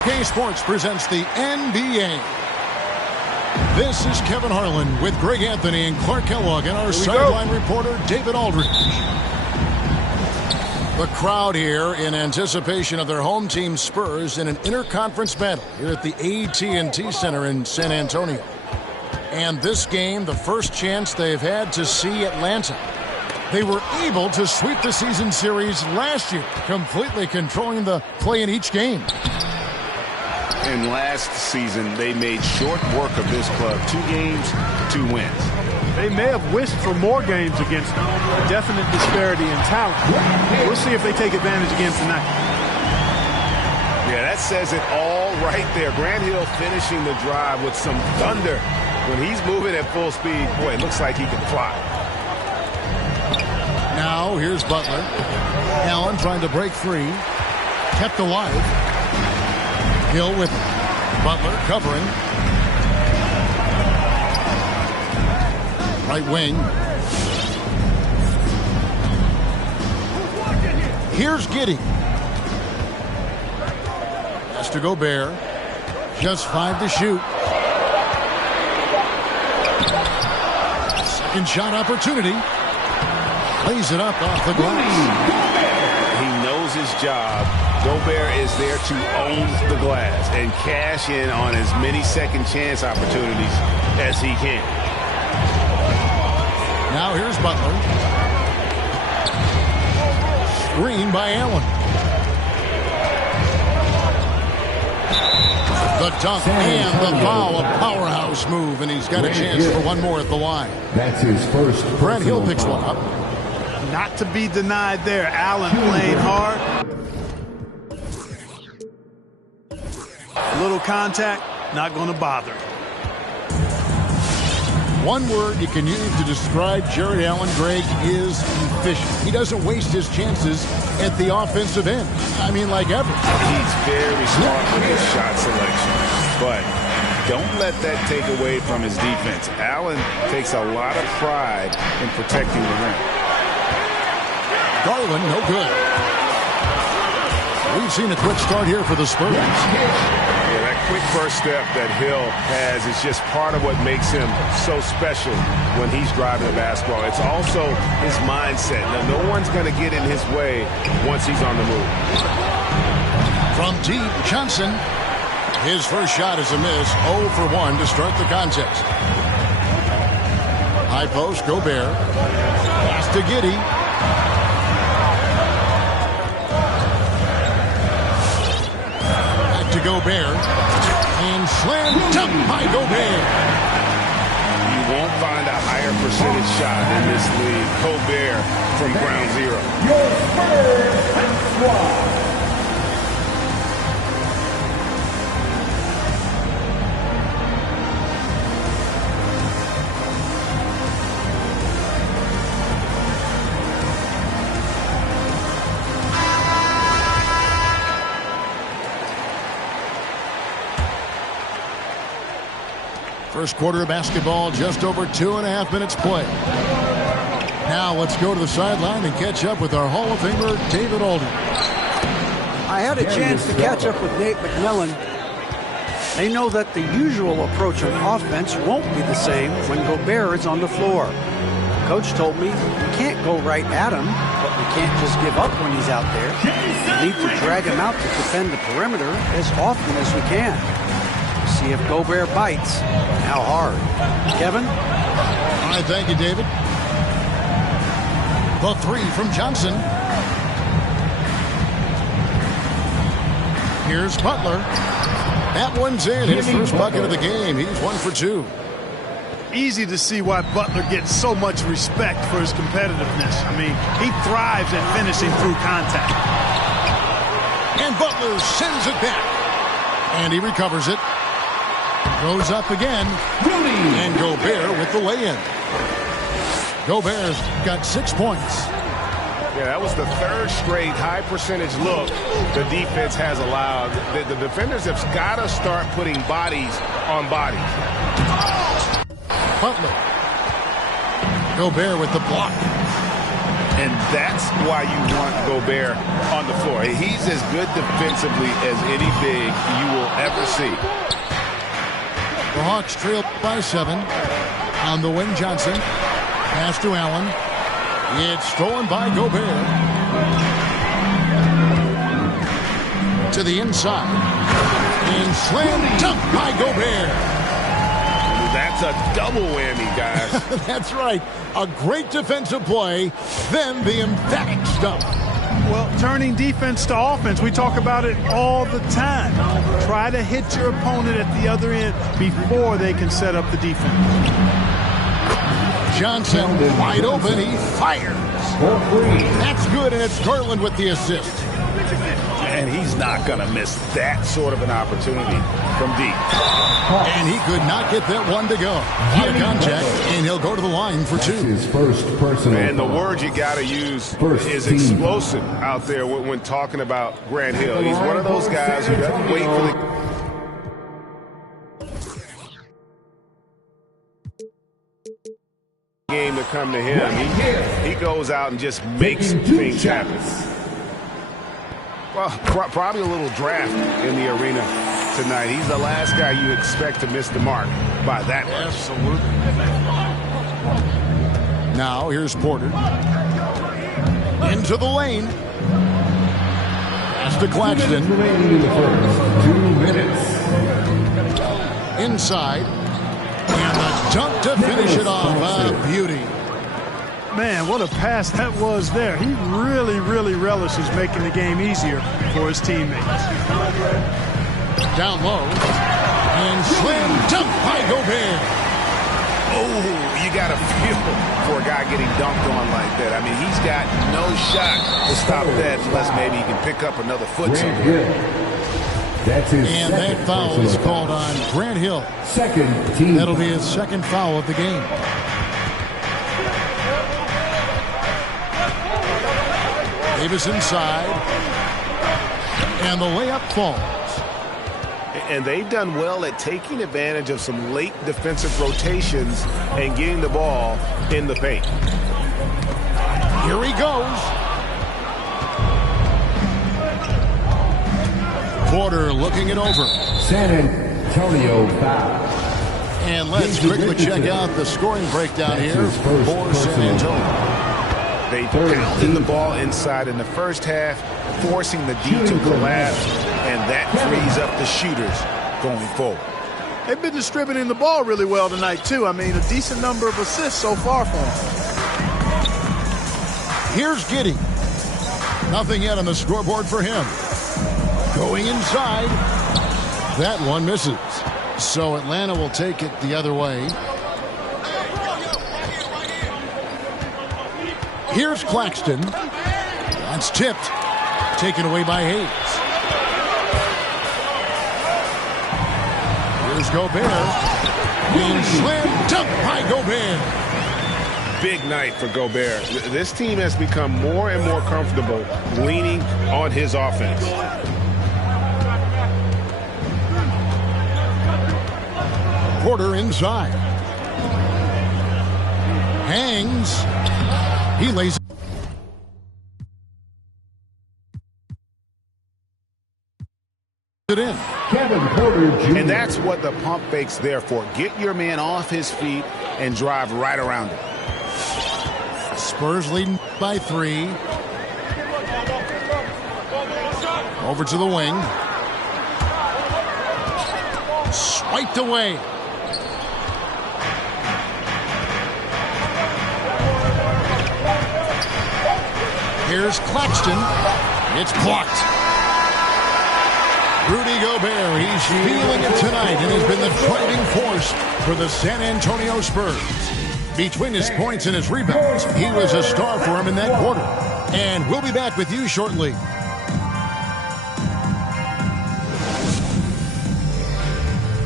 K Sports presents the NBA. This is Kevin Harlan with Greg Anthony and Clark Kellogg and our sideline reporter David Aldridge. The crowd here in anticipation of their home team Spurs in an interconference battle here at the AT&T Center in San Antonio. And this game, the first chance they've had to see Atlanta. They were able to sweep the season series last year, completely controlling the play in each game. And last season, they made short work of this club. 2 games, 2 wins. They may have wished for more games against them. A definite disparity in talent. We'll see if they take advantage again tonight. Yeah, that says it all right there. Grant Hill finishing the drive with some thunder. When he's moving at full speed, boy, it looks like he can fly. Now, here's Butler. Allen trying to break free. Kept alive. Hill with Butler covering. Right wing. Here's Giddey. Has to go Gobert. Just 5 to shoot. Second shot opportunity. Lays it up off the glass. He knows his job. Gobert is there to own the glass and cash in on as many second chance opportunities as he can. Now here's Butler. Screen by Allen. The dunk and the foul, a powerhouse move, and he's got a chance for one more at the line. That's his first. Grant Hill picks one up. Not to be denied there. Allen playing hard. Little contact, not going to bother. One word you can use to describe Jared Allen, Greg, is efficient. He doesn't waste his chances at the offensive end. I mean, like ever. He's very smart with his shot selection, but don't let that take away from his defense. Allen takes a lot of pride in protecting the rim. Garland, no good. We've seen a quick start here for the Spurs. Yeah, that quick first step that Hill has is just part of what makes him so special when he's driving the basketball. It's also his mindset. Now, no one's going to get in his way once he's on the move. From deep, Johnson. His first shot is a miss. 0 for 1 to start the contest. High post, Gobert. Pass to Giddey. To Gobert, and slam dunk by Gobert. You won't find a higher percentage shot in this league. Gobert from ground zero. Your Spurs squad. First quarter of basketball, just over 2.5 minutes play. Now let's go to the sideline and catch up with our Hall of Famer, David Aldridge. I had a chance to catch up with Nate McMillan. They know that the usual approach on offense won't be the same when Gobert is on the floor. Coach told me we can't go right at him, but we can't just give up when he's out there. We need to drag him out to defend the perimeter as often as we can. See if Gobert bites, and how hard. Kevin? All right, thank you, David. The three from Johnson. Here's Butler. That one's in. His first bucket of the game. He's 1 for 2. Easy to see why Butler gets so much respect for his competitiveness. I mean, he thrives at finishing through contact. And Butler sends it back. And he recovers it. Goes up again. And Gobert with the lay-in. Gobert's got 6 points. Yeah, that was the third straight high percentage look the defense has allowed. The defenders have got to start putting bodies on bodies. Butler. Gobert with the block. And that's why you want Gobert on the floor. He's as good defensively as any big you will ever see. The Hawks trail by 7. On the wing, Johnson. Pass to Allen. It's stolen by Gobert. To the inside. And slam dunk by Gobert. That's a double whammy, guys. That's right. A great defensive play, then the emphatic stuff. Well, turning defense to offense, we talk about it all the time. Try to hit your opponent at the other end before they can set up the defense. Johnson wide open. He fires. That's good, and it's Garland with the assist. And he's not going to miss that sort of an opportunity from deep. And he could not get that one to go. Out of contact, and he'll go to the line for 2. His first personal. And the word you got to use is explosive out there when talking about Grant Hill. He's one of those guys who doesn't wait for the game to come to him. He goes out and just makes things happen. Well, probably a little draft in the arena tonight. He's the last guy you expect to miss the mark by that much. Absolutely. Now here's Porter. Into the lane. Pass to Claxton. Remaining in the first 2 minutes. Inside. And the dunk to finish it off. Beauty. Man, what a pass that was there. He really, really relishes making the game easier for his teammates. Down low. And slam dunk by Gobert. Oh, you got to feel for a guy getting dunked on like that. I mean, he's got no shot to stop that unless maybe he can pick up another foot somewhere. That's his and that foul is called on Grant Hill. Second team. That'll be his second foul of the game. Davis inside. And the layup falls. And they've done well at taking advantage of some late defensive rotations and getting the ball in the paint. Here he goes. Porter looking it over. San Antonio foul. And let's quickly check out the scoring breakdown here for San Antonio. They pounded the ball inside in the first half, forcing the D to collapse, and that frees up the shooters going forward. They've been distributing the ball really well tonight, too. I mean, a decent number of assists so far for them. Here's Giddey. Nothing yet on the scoreboard for him. Going inside. That one misses. So Atlanta will take it the other way. Here's Claxton. That's tipped. Taken away by Hayes. Here's Gobert. And slam dunk by Gobert. Big night for Gobert. This team has become more and more comfortable leaning on his offense. Porter inside. Hangs. He lays it in. Kevin Porter Jr. And that's what the pump fake's there for. Get your man off his feet and drive right around him. Spurs leading by 3. Over to the wing. Swiped away. Here's Claxton. It's blocked. Rudy Gobert, he's feeling it tonight and has been the driving force for the San Antonio Spurs. Between his points and his rebounds, he was a star for him in that quarter. And we'll be back with you shortly.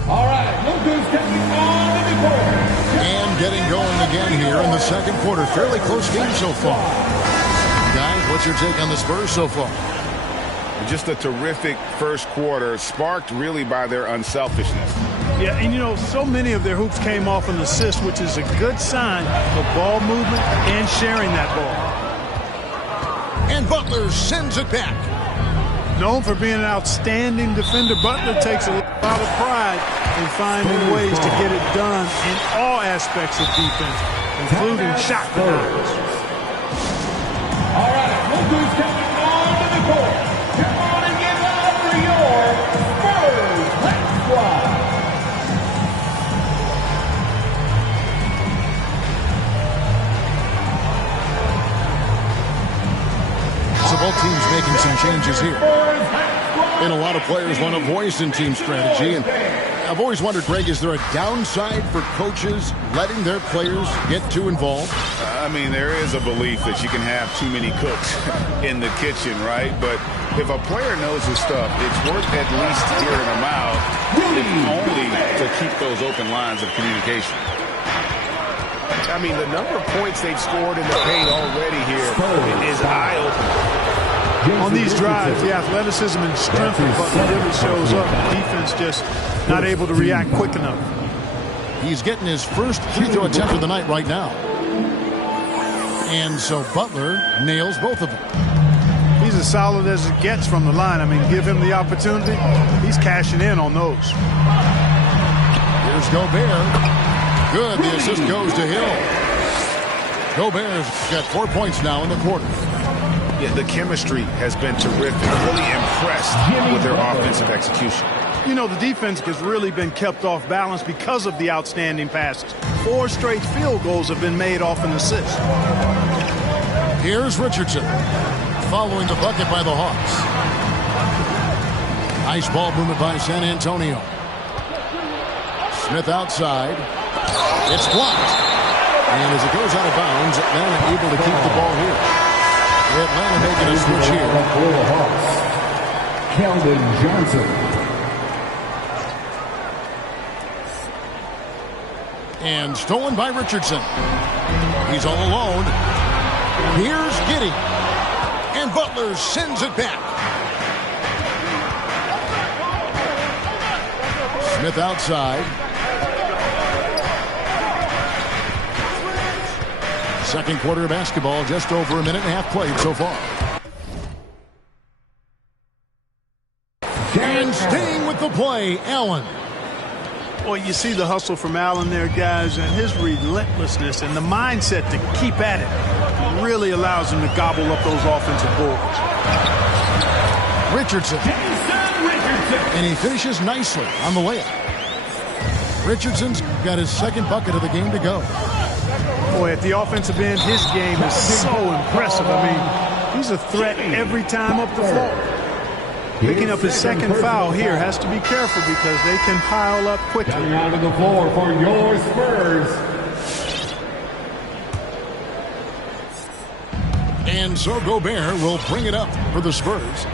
All right, look who's coming on the court. And getting going again here in the second quarter. Fairly close game so far. Guys, what's your take on the Spurs so far? Just a terrific first quarter, sparked really by their unselfishness. Yeah, and you know, so many of their hoops came off an assist, which is a good sign of ball movement and sharing that ball. And Butler sends it back. Known for being an outstanding defender, Butler takes a lot of pride in finding ways to get it done in all aspects of defense, including shot denials. All right, look who's coming on to the court. Come on and get loud for your Spurs Hot Squad. So both teams making some changes here. And a lot of players want a voice in team strategy. And I've always wondered, Greg, is there a downside for coaches letting their players get too involved? I mean, there is a belief that you can have too many cooks in the kitchen, right? But if a player knows his stuff, it's worth at least hearing them out, if only to keep those open lines of communication. I mean, the number of points they've scored in the paint already here is eye-opening. On these drives, the athleticism and strength of Butler really shows up. The defense just not able to react quick enough. He's getting his first free throw attempt of the night right now. And so Butler nails both of them. He's as solid as it gets from the line. I mean, give him the opportunity. He's cashing in on those. Here's Gobert. Good. The assist goes to Hill. Gobert's got 4 points now in the quarter. Yeah, the chemistry has been terrific. Really impressed with their offensive execution. You know, the defense has really been kept off balance because of the outstanding passes. 4 straight field goals have been made off an assist. Here's Richardson following the bucket by the Hawks. Nice ball movement by San Antonio. Smith outside. It's blocked. And as it goes out of bounds, Atlanta able to keep the ball here. Atlanta making a switch here. For the Hawks, Keldon Johnson. And stolen by Richardson. He's all alone. Here's Giddey. And Butler sends it back. Smith outside. Second quarter of basketball, just over a minute and a half played so far. And staying with the play, Allen. Well, you see the hustle from Allen there, guys, and his relentlessness and the mindset to keep at it really allows him to gobble up those offensive boards. Richardson. And he finishes nicely on the layup. Richardson's got his second bucket of the game to go. Boy, at the offensive end, his game is so impressive. I mean, he's a threat every time up the floor. Picking up his second foul here, has to be careful because they can pile up quickly. Coming out of the floor for your Spurs. And so Gobert will bring it up for the Spurs.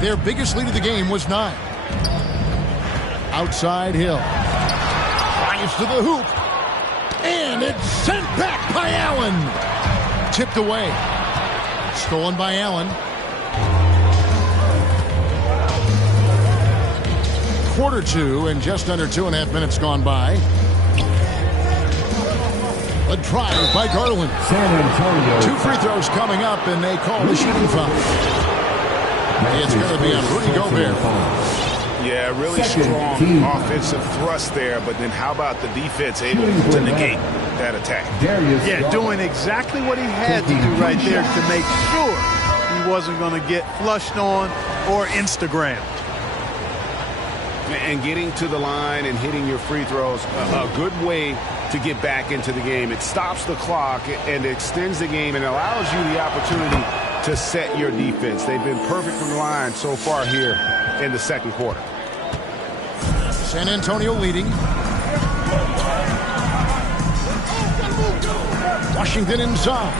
Their biggest lead of the game was 9. Outside Hill. Drives to the hoop. And it's sent back by Allen. Tipped away. Stolen by Allen. Quarter 2 and just under 2.5 minutes gone by. A drive by Garland. San Antonio. 2 free throws coming up, and they call the shooting foul. It's going to be on Rudy Gobert. Yeah, really strong offensive thrust there, but then how about the defense able to negate that attack? Yeah, doing exactly what he had to do right there to make sure he wasn't going to get flushed on or Instagrammed. And getting to the line and hitting your free throws, a good way to get back into the game. It stops the clock and extends the game and allows you the opportunity to set your defense. They've been perfect from the line so far here in the second quarter. San Antonio leading. Washington inside.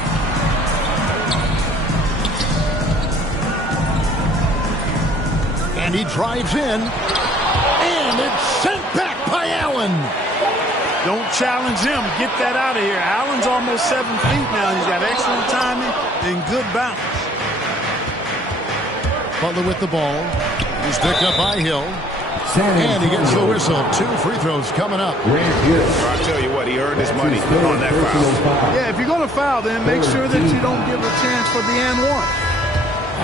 And he drives in. And it's sent back by Allen. Don't challenge him. Get that out of here. Allen's almost 7 feet now. He's got excellent timing and good bounce. Butler with the ball. He's picked up by Hill. And he gets the whistle. 2 free throws coming up. I'll tell you what, he earned his money on that foul. Yeah, if you're going to foul, then make sure that you don't give a chance for the and one.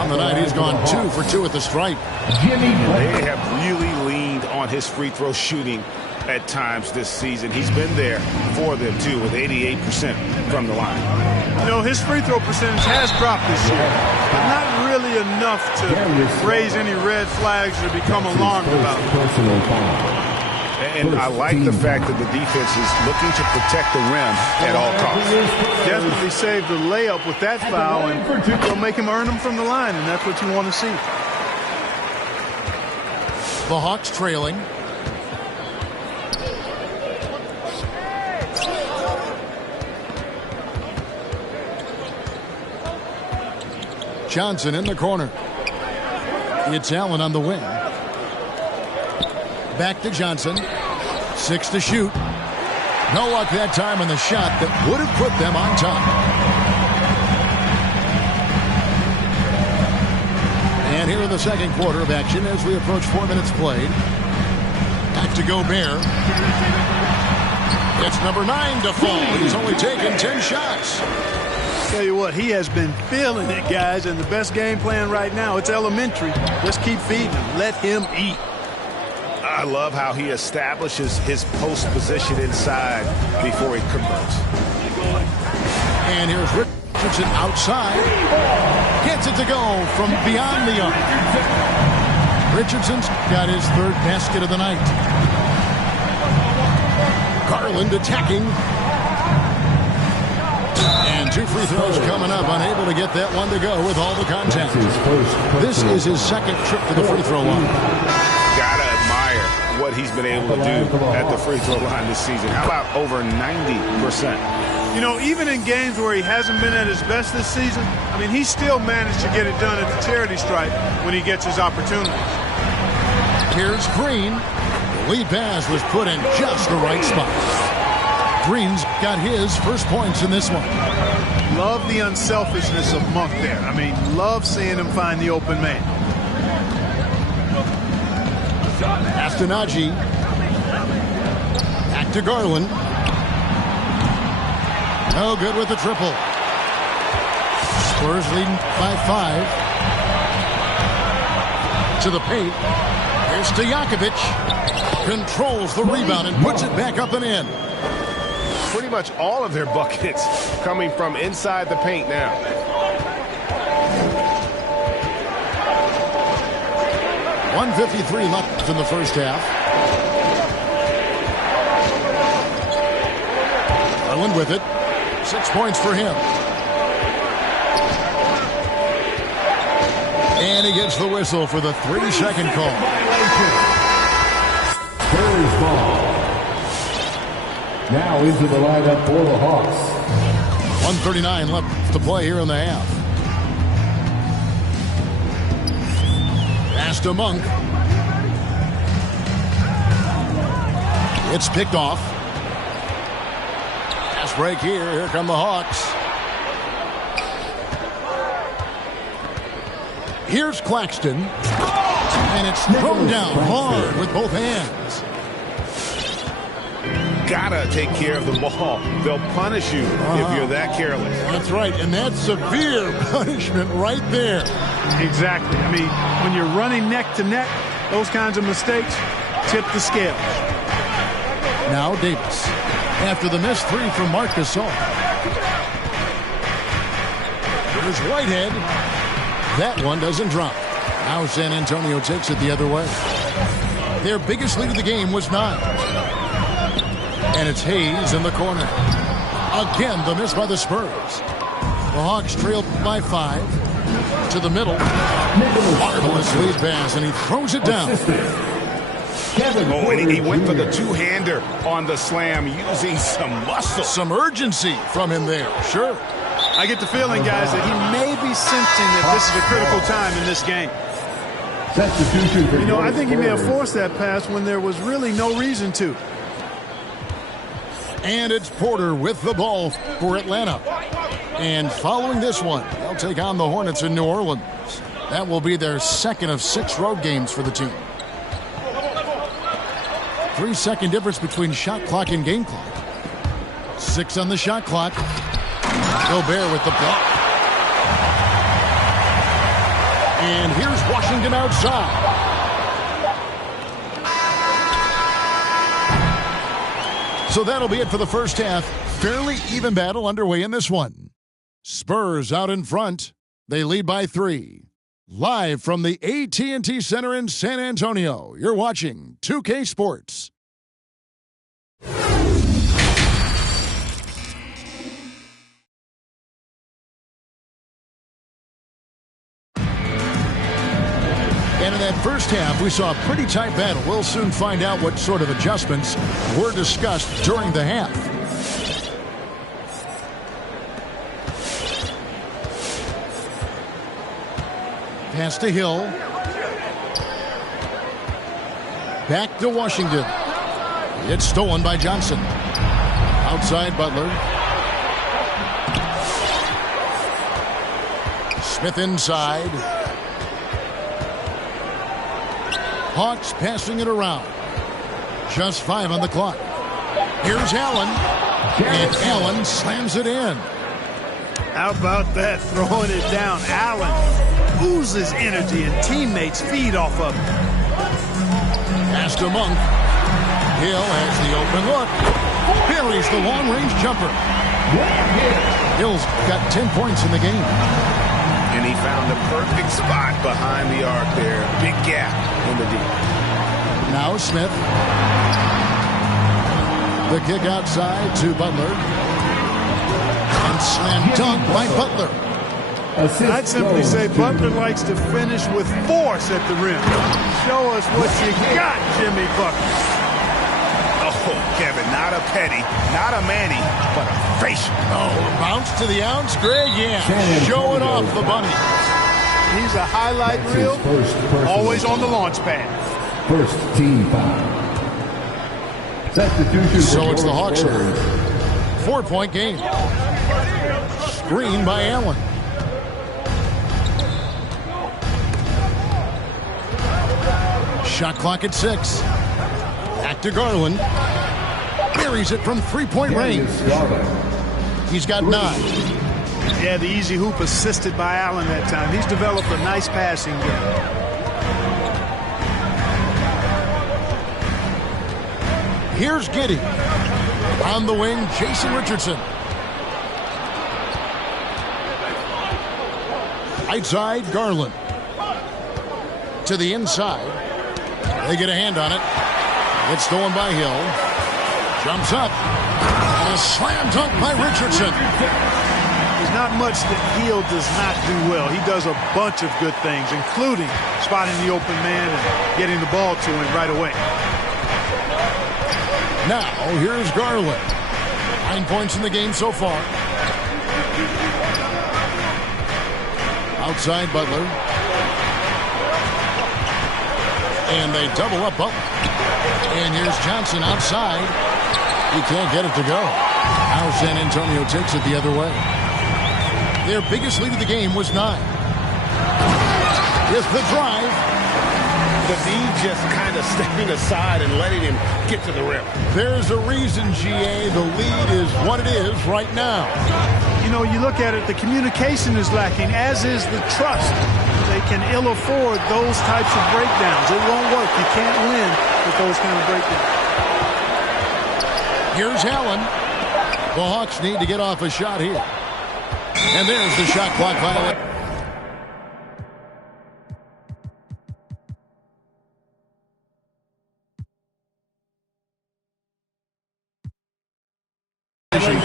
On the night, he's gone 2 for 2 at the stripe. They have really leaned on his free throw shooting at times this season. He's been there for them, too, with 88% from the line. You know, his free throw percentage has dropped this year, but not really enough to raise any red flags or become alarmed about it. And I like the fact that the defense is looking to protect the rim at all costs. Definitely saved the layup with that foul, and they'll make him earn them from the line, and that's what you want to see. The Hawks trailing. Johnson in the corner. It's Allen on the wing. Back to Johnson. 6 to shoot. No luck that time on the shot that would have put them on top. And here in the second quarter of action as we approach 4 minutes played. Back to Gobert. It's number 9 to fall. He's only taken 10 shots. Tell you what, he has been feeling it, guys, and the best game plan right now, it's elementary. Just keep feeding him. Let him eat. I love how he establishes his post position inside before he converts. And here's Richardson outside. Gets it to go from beyond the arc. Richardson's got his 3rd basket of the night. Garland attacking. And 2 free throws coming up. Unable to get that one to go with all the contact. This is his 2nd trip to the free throw line. Gotta admire what he's been able to do at the free throw line this season. How about over 90%? You know, even in games where he hasn't been at his best this season, I mean, he still managed to get it done at the charity stripe when he gets his opportunities. Here's Green. The lead pass was put in just the right spot. Green's got his first points in this one. Love the unselfishness of Monk there. I mean, love seeing him find the open man. Astenaji. Back to Garland. No good with the triple. Spurs leading by 5. To the paint. Here's Stojakovic. Controls the rebound and puts it back up and in. Pretty much all of their buckets coming from inside the paint now. .153 left in the first half. Garland with it. 6 points for him. And he gets the whistle for the 3-second call. Spurs ball. Now into the lineup for the Hawks. 1:39 left to play here in the half. Pass to Monk. It's picked off. Pass break here. Here come the Hawks. Here's Claxton. And it's thrown down hard with both hands. Gotta take care of the ball. They'll punish you if you're that careless. That's right, and that's severe punishment right there. Exactly. I mean, when you're running neck to neck, Those kinds of mistakes tip the scales. Now Davis. After the missed three from Marc Gasol. Here's Whitehead. That one doesn't drop. Now San Antonio takes it the other way. Their biggest lead of the game was 9. And it's Hayes in the corner. Again, the miss by the Spurs. The Hawks trailed by 5. To the middle. Marvelous lead pass, and he throws it down. Oh, and he went for the two-hander on the slam using some muscle. Some urgency from him there, sure. I get the feeling, guys, that he may be sensing that this is a critical time in this game. You know, I think he may have forced that pass when there was really no reason to. And it's Porter with the ball for Atlanta. And following this one, they'll take on the Hornets in New Orleans. That will be their second of 6 road games for the team. 3-second difference between shot clock and game clock. 6 on the shot clock. Gobert with the block. And here's Washington outside. So that'll be it for the first half. Fairly even battle underway in this one. Spurs out in front. They lead by 3. Live from the AT&T Center in San Antonio, you're watching 2K Sports. And in that first half, we saw a pretty tight battle. We'll soon find out what sort of adjustments were discussed during the half. Pass to Hill. Back to Washington. It's stolen by Johnson. Outside Butler. Smith inside. Hawks passing it around. Just 5 on the clock. Here's Allen. And Allen slams it in. How about that, throwing it down? Allen oozes energy and teammates feed off of him. Pass to Monk. Hill has the open look. Buries the long-range jumper. Hill's got 10 points in the game. And he found the perfect spot behind the arc there. Big gap in the deep. Now Smith. The kick outside to Butler. And slam dunk by Butler. I'd simply say Butler likes to finish with force at the rim. Show us what you got, Jimmy Bucket. Oh, Kevin, not a petty, not a Manny, but a facial. Oh, bounce to the ounce, Greg, yeah. Showing off the bunny. He's a highlight reel, always on the launch pad. First team foul. So it's the Hawks' 4-point game. Screen by Allen. Shot clock at 6. Back to Garland. Buries it from 3-point range. He's got 9. Yeah, the easy hoop assisted by Allen that time. He's developed a nice passing game. Here's Giddey. On the wing, Jason Richardson. Outside, Garland. To the inside. They get a hand on it. It's stolen by Hill. Jumps up. And a slam dunk by Richardson. There's not much that Hill does not do well. He does a bunch of good things, including spotting the open man and getting the ball to him right away. Now, here's Garland. 9 points in the game so far. Outside Butler. And they double up Butler. And here's Johnson outside. He can't get it to go. Now San Antonio takes it the other way. Their biggest lead of the game was 9. Here's the drive. The D just kind of stepping aside and letting him get to the rim. There's a reason, GA. The lead is what it is right now. You know, you look at it, the communication is lacking, as is the trust. they can ill afford those types of breakdowns. It won't work. You can't win with those kind of breakdowns. Here's Allen. The Hawks need to get off a shot here. And there's the shot clock violation.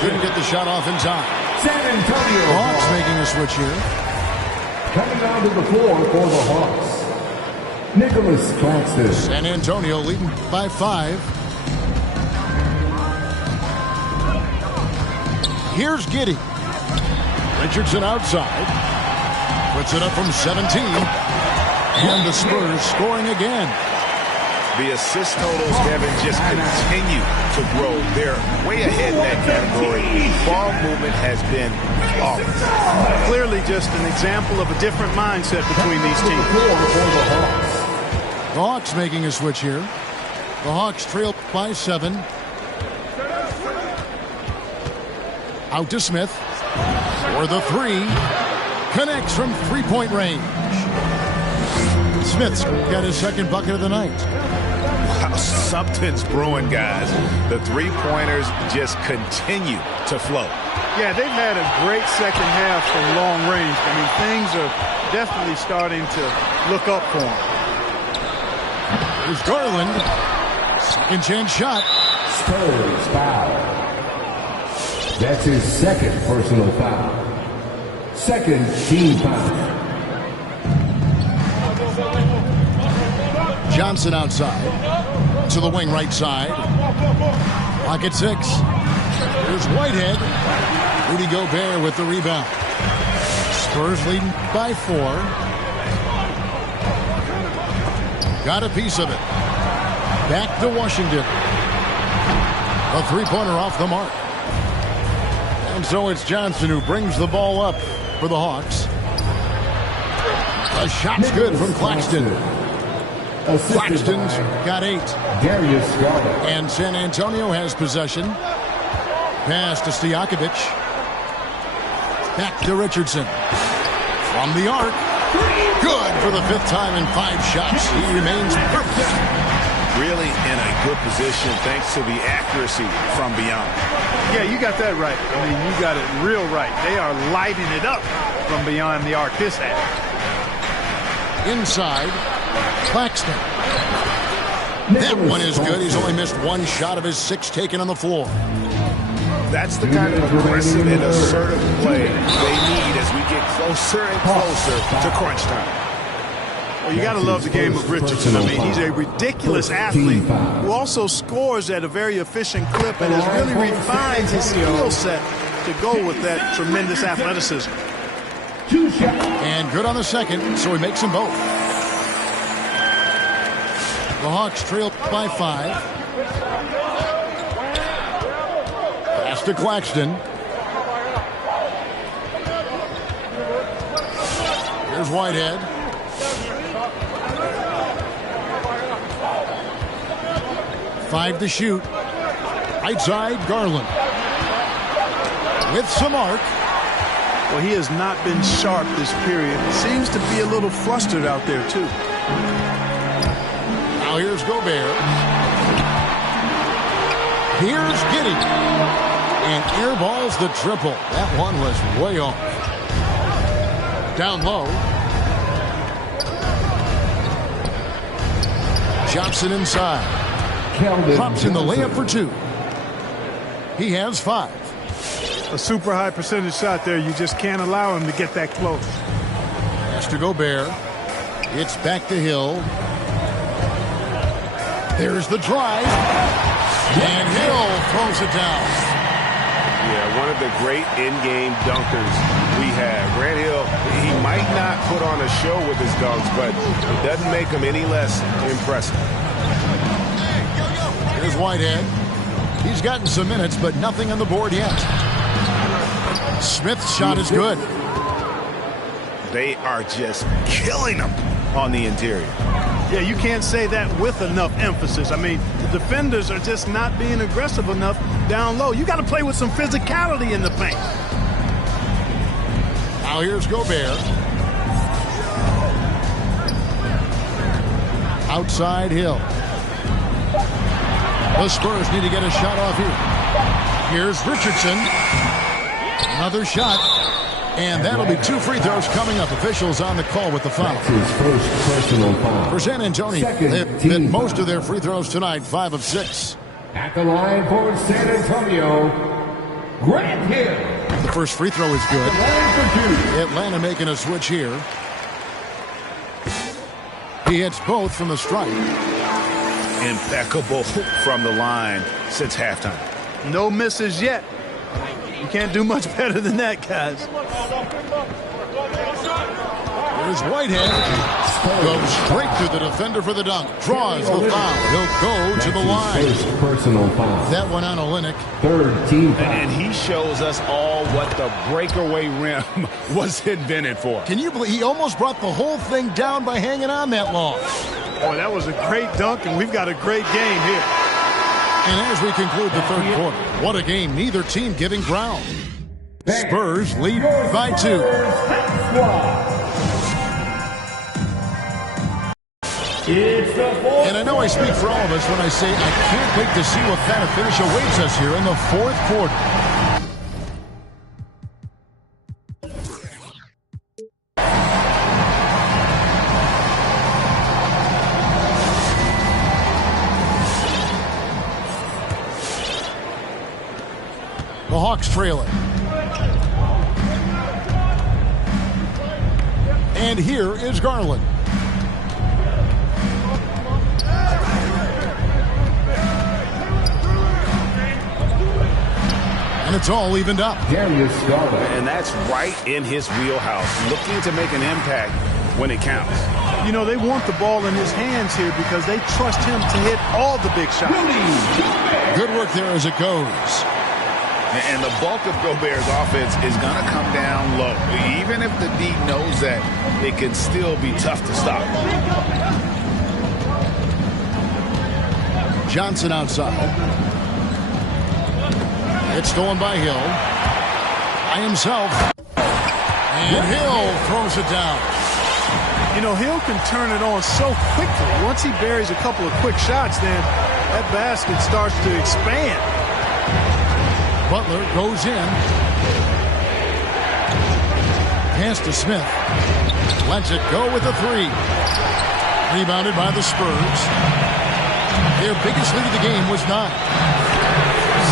Couldn't get the shot off in time. San Antonio. The Hawks making a switch here. Coming onto the floor for the Hawks, Nicholas Claxton. San Antonio leading by 5. Here's Giddey. Richardson outside. Puts it up from 17. And the Spurs scoring again. The assist totals, Kevin, just continue to grow. They're way ahead in that category. Ball movement has been flawless. Clearly just an example of a different mindset between these teams. The Hawks making a switch here. The Hawks trail by 7. Out to Smith. For the 3. Connects from three-point range. Smith's got his second bucket of the night. Wow, something's brewing, guys. The three-pointers just continue to flow. Yeah, they've had a great second half from long range. I mean, things are definitely starting to look up for them. Here's Garland. Second chance shot. Spurs foul. That's his second personal foul. Second team foul. Johnson outside. To the wing right side. Pocket 6. Here's Whitehead. Rudy Gobert with the rebound. Spurs leading by 4. Got a piece of it. Back to Washington. A three-pointer off the mark. And so it's Johnson who brings the ball up for the Hawks. The shot's good from Claxton. Claxton's got 8. And San Antonio has possession. Pass to Stojakovic. Back to Richardson. From the arc. Good for the 5th time in 5 shots. He remains perfect. Really in a good position thanks to the accuracy from beyond. Yeah, you got that right. I mean, you got it real right. They are lighting it up from beyond the arc this half. Inside, Claxton. That one is good. He's only missed 1 shot of his 6 taken on the floor. That's the kind of aggressive and assertive play they need as we get closer and closer to crunch time. Well, you got to love the game of Richardson. I mean, he's a ridiculous athlete who also scores at a very efficient clip and has really refined his skill set to go with that tremendous athleticism. And good on the second, so he makes them both. The Hawks trail by 5. Pass to Claxton. Here's Whitehead. Five to shoot. Right side, Garland. With some arc. Well, he has not been sharp this period. Seems to be a little flustered out there, too. Now here's Gobert. Here's Giddey. And airballs the triple. That one was way off. Down low. Johnson inside. Drops in the layup for 2. He has 5. A super high percentage shot there. You just can't allow him to get that close. Pass to Gobert. It's back to Hill. There's the drive. And Hill throws it down. Yeah, one of the great in-game dunkers we have. Grant Hill, he might not put on a show with his dunks, but it doesn't make him any less impressive. Here's Whitehead. He's gotten some minutes, but nothing on the board yet. Smith's shot is good. They are just killing them on the interior. Yeah, you can't say that with enough emphasis. I mean, the defenders are just not being aggressive enough down low. You got to play with some physicality in the paint. Now here's Gobert. Outside Hill. The Spurs need to get a shot off here. Here's Richardson. Another shot. And that'll be 2 free throws coming up. Officials on the call with the foul. That's his first personal foul. For San Antonio, they've hit most of their free throws tonight, 5 of 6. At the line for San Antonio, Grant Hill. The first free throw is good. Atlanta making a switch here. He hits both from the stripe. Impeccable from the line since halftime. No misses yet. You can't do much better than that, guys. Here's Whitehead. Goes straight through the defender for the dunk. Draws the foul. He'll go to the line. First personal foul. That one on Olynyk. Third team foul. And he shows us all what the breakaway rim was invented for. Can you believe he almost brought the whole thing down by hanging on that long? Boy, that was a great dunk, and we've got a great game here. And as we conclude the third quarter, what a game. Neither team giving ground. Spurs lead by 2. And I know I speak for all of us when I say I can't wait to see what kind of finish awaits us here in the fourth quarter. The Hawks trailing. And here is Garland. And it's all evened up. And that's right in his wheelhouse, looking to make an impact when it counts. You know, they want the ball in his hands here because they trust him to hit all the big shots. Good work there as it goes. And the bulk of Gobert's offense is going to come down low. Even if the D knows that, it can still be tough to stop. Johnson outside. It's stolen by Hill. By himself. And Hill throws it down. You know, Hill can turn it on so quickly. Once he buries a couple of quick shots, then that basket starts to expand. Butler goes in. Pass to Smith. Lets it go with a 3. Rebounded by the Spurs. Their biggest lead of the game was 9.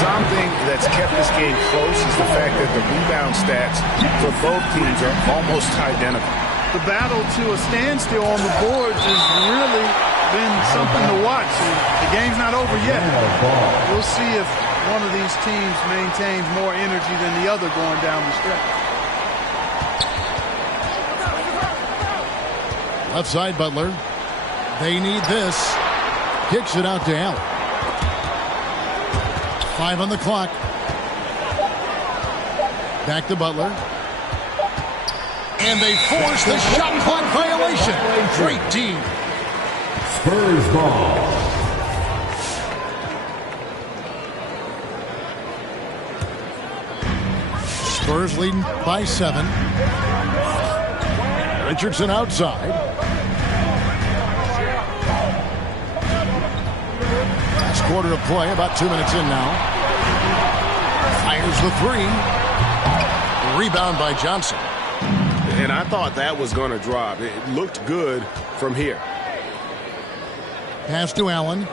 Something that's kept this game close is the fact that the rebound stats for both teams are almost identical. The battle to a standstill on the boards has really been something to watch. The game's not over yet. We'll see if one of these teams maintains more energy than the other going down the stretch. Left side, Butler. They need this. Kicks it out to Allen. 5 on the clock. Back to Butler. And they force the shot clock violation. Great team. Spurs ball. Spurs leading by 7. Richardson outside. Last quarter of play, about 2 minutes in now. Fires the 3. Rebound by Johnson. And I thought that was going to drop. It looked good from here. Pass to Allen.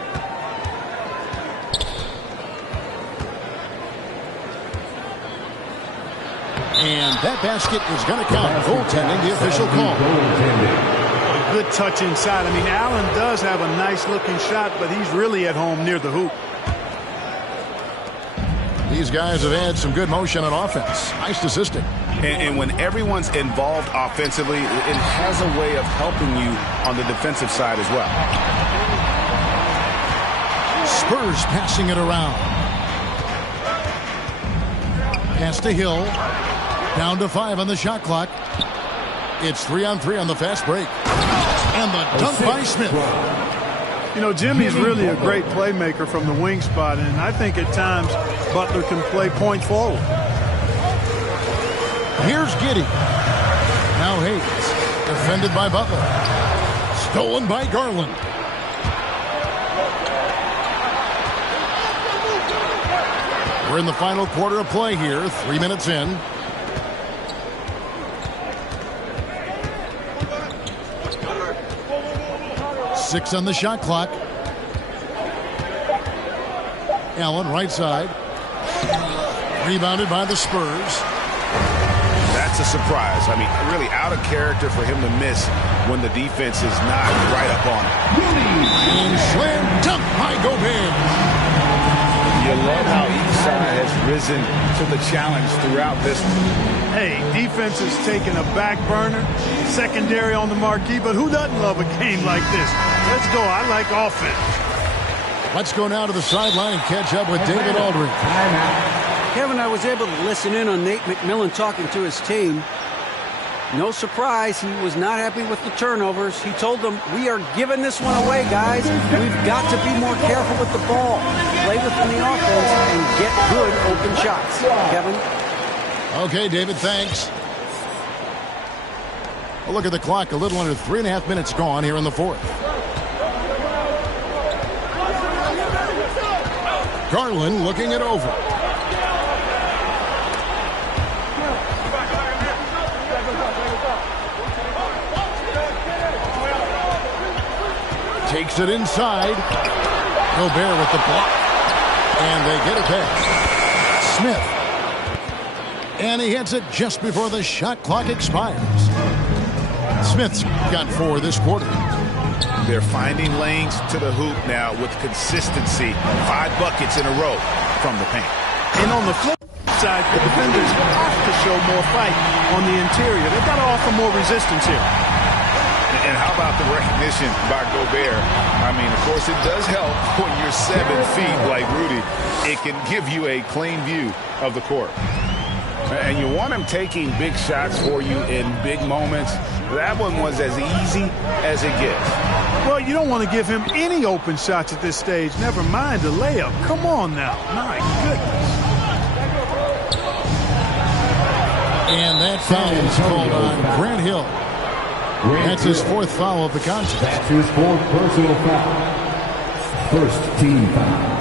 And that basket is going to count. Goaltending, the official call. A good touch inside. I mean, Allen does have a nice-looking shot, but he's really at home near the hoop. These guys have had some good motion on offense. Nice assisting. And when everyone's involved offensively, it has a way of helping you on the defensive side as well. Spurs passing it around. Pass to Hill. Down to 5 on the shot clock. It's 3-on-3 on the fast break. And the dunk by Smith. You know, Jimmy's really a great playmaker from the wing spot, and I think at times Butler can play point forward. Here's Giddey. Now Hayes. Defended by Butler. Stolen by Garland. We're in the final quarter of play here, 3 minutes in. Six on the shot clock. Allen, right side. Rebounded by the Spurs. That's a surprise. I mean, really out of character for him to miss when the defense is not right up on him. And slam dunk by Gobert. You love how each side has risen to the challenge throughout this one. Hey, defense is taking a back burner, secondary on the marquee, but who doesn't love a game like this? Let's go. I like offense. Let's go now to the sideline and catch up with David Aldridge. Kevin, I was able to listen in on Nate McMillan talking to his team. No surprise, he was not happy with the turnovers. He told them, we are giving this one away, guys. We've got to be more careful with the ball. Play within the offense and get good open shots. Kevin? Okay, David, thanks. A look at the clock, a little under 3.5 minutes gone here in the fourth. Garland looking it over. Takes it inside. Gobert with the block. And they get it back. Smith. And he hits it just before the shot clock expires. Smith's got 4 this quarter. They're finding lanes to the hoop now with consistency. 5 buckets in a row from the paint. And on the flip side, the defenders have to show more fight on the interior. They've got to offer more resistance here. And how about the recognition by Gobert? I mean, of course, it does help when you're 7 feet like Rudy. It can give you a clean view of the court. And you want him taking big shots for you in big moments. That one was as easy as it gets. Well, you don't want to give him any open shots at this stage. Never mind a layup. Come on now. My goodness. And that foul is called on Grant Hill. That's his 4th foul of the contest. That's his 4th personal foul. First team foul.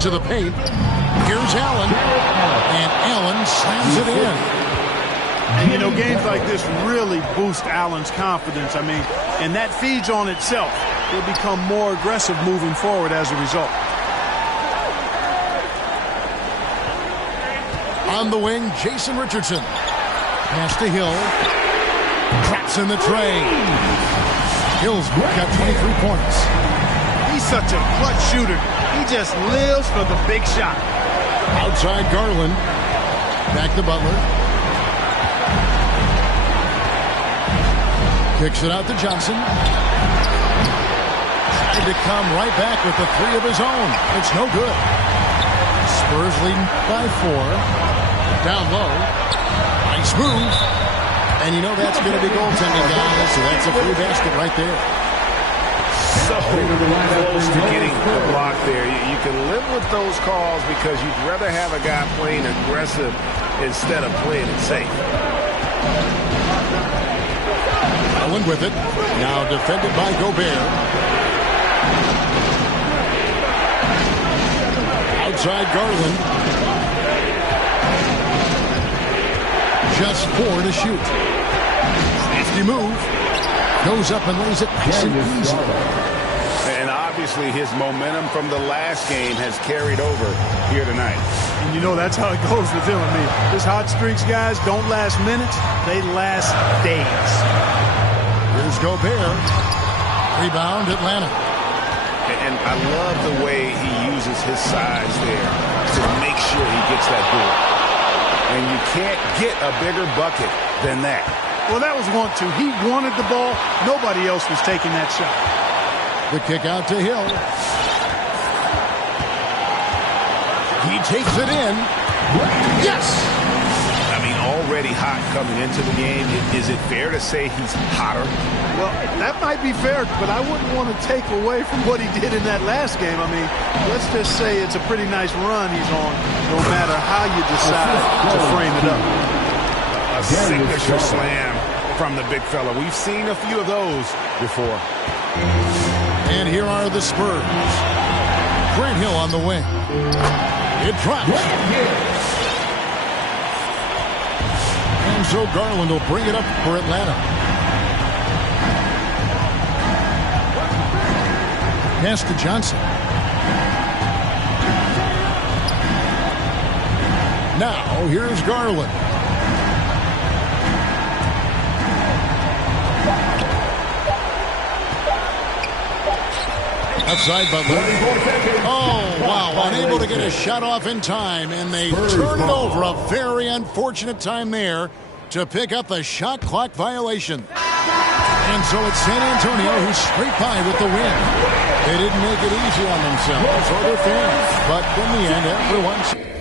To the paint. Here's Allen. And Allen slams it in. And, you know, games like this really boost Allen's confidence. I mean, and that feeds on itself. He'll become more aggressive moving forward as a result. On the wing, Jason Richardson. Pass to Hill. Traps in the tray. Hill's got 23 points. He's such a clutch shooter. He just lives for the big shot. Outside Garland. Back to Butler. Kicks it out to Johnson. Tried to come right back with the 3 of his own. It's no good. Spurs leading by 4. Down low. Nice move. And you know that's going to be goaltending, guys. So that's a free basket right there. So close to getting the block there. You can live with those calls because you'd rather have a guy playing aggressive instead of playing it safe. Allen with it. Now defended by Gobert. Outside Garland. Just 4 to shoot. Crafty move. Goes up and lays it nice and easy. And obviously his momentum from the last game has carried over here tonight. And you know that's how it goes with him. I mean, his hot streaks, guys, don't last minutes. They last days. Here's Gobert. Rebound, Atlanta. And I love the way he uses his size there to make sure he gets that board. And you can't get a bigger bucket than that. Well, that was 1-2. He wanted the ball. Nobody else was taking that shot. The kick out to Hill. He takes it in. Yes! I mean, already hot coming into the game. Is it fair to say he's hotter? Well, that might be fair, but I wouldn't want to take away from what he did in that last game. I mean, let's just say it's a pretty nice run he's on, no matter how you decide to frame it up. A signature slam from the big fella. We've seen a few of those before. And here are the Spurs. Grant Hill on the wing. It drops. And so Garland will bring it up for Atlanta. Pass to Johnson. Now, here's Garland. Outside Butler. Oh, wow. Unable to get a shot off in time, and they turn it over. A very unfortunate time there to pick up the shot clock violation. And so it's San Antonio who's straight by with the win. They didn't make it easy on themselves or their fans, but in the end, everyone's...